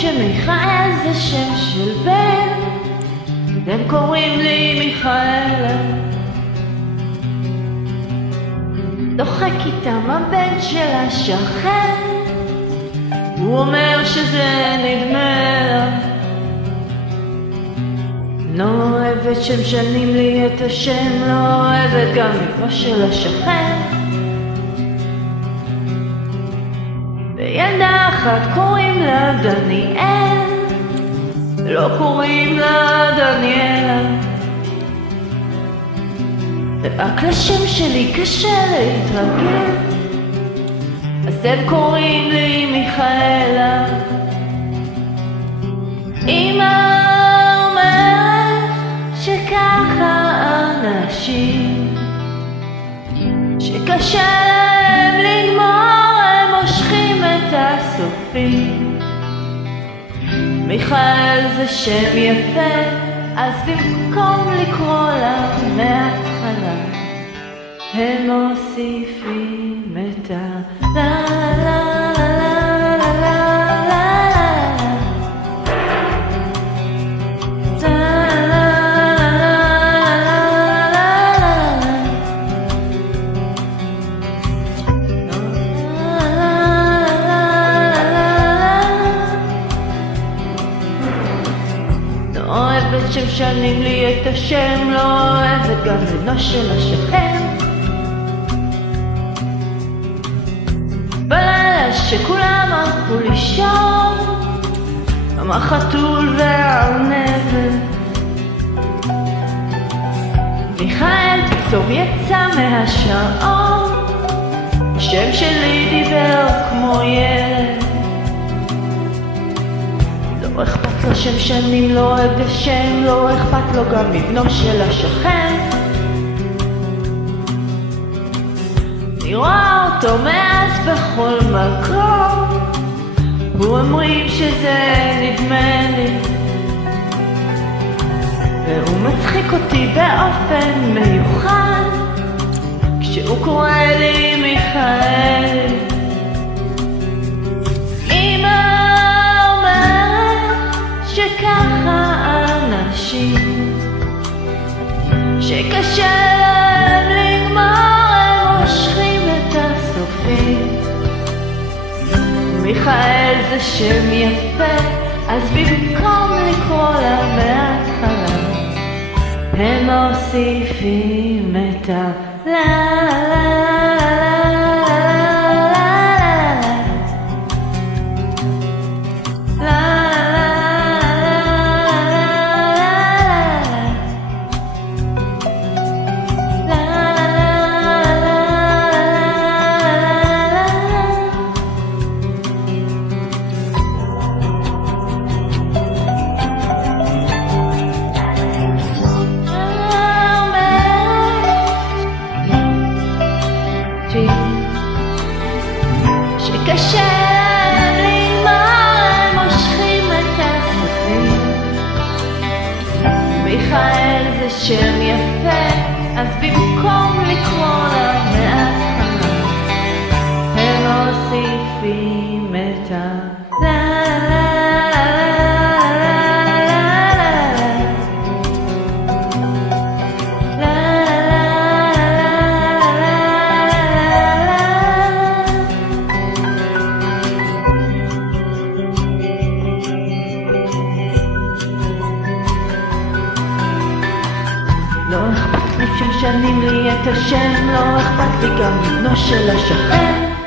שמיכאל זה שם של בן, והם קוראים לי מיכאלה. דוחק איתם הבן של השכן, הוא אומר שזה נדמה לה. לא אוהבת שמשנים לי את השם, לא אוהבת גם מפה של השכן. וילדה אחת קוראים לה דניאל, לא קוראים לה דניאלה. רק לשם שלי קשה להתרגל, אז הם קוראים לי מיכאלה. אמא אומרת שככה אנשים שקשה להם לגמור, הם מושכים את הסופים. מיכאל זה שם יפה, אז במקום לקרוא לה מההתחלה, הם מוסיפים את ה לה לה לה לה לה אוהבת שמשנים לי את השם, לא אוהבת גם בנו של השכן. בלילה שכולם הלכו לישון, גם החתול והארנבת, מיכאל פתאום יצא מהשעון. השם שלי דיבר כמו ילד, לא אכפת לו שם שנים, לא אוהב השם, לא אכפת לו גם מבנו של השכן. אני רואה אותו מאז בכל מקום, ואומרים שזה נדמה לי, והוא מצחיק אותי באופן מיוחד כשהוא קורא לי מיכאל. שככה אנשים שקשה להם לגמור, הם מושכים את הסופים. מיכאל זה שם יפה, אז במקום לקרוא לה מההתחלה, הם מוסיפים את ה לה לה שקשה להם לגמור, הם מושכים את הסופים. מיכאל זה שם יפה, אז במקום לקרוא לה מההתחלה, הם מוסיפים את ה לה לא אכפת לי שמשנים לי את השם, לא אכפת לי גם מבנו של השכן.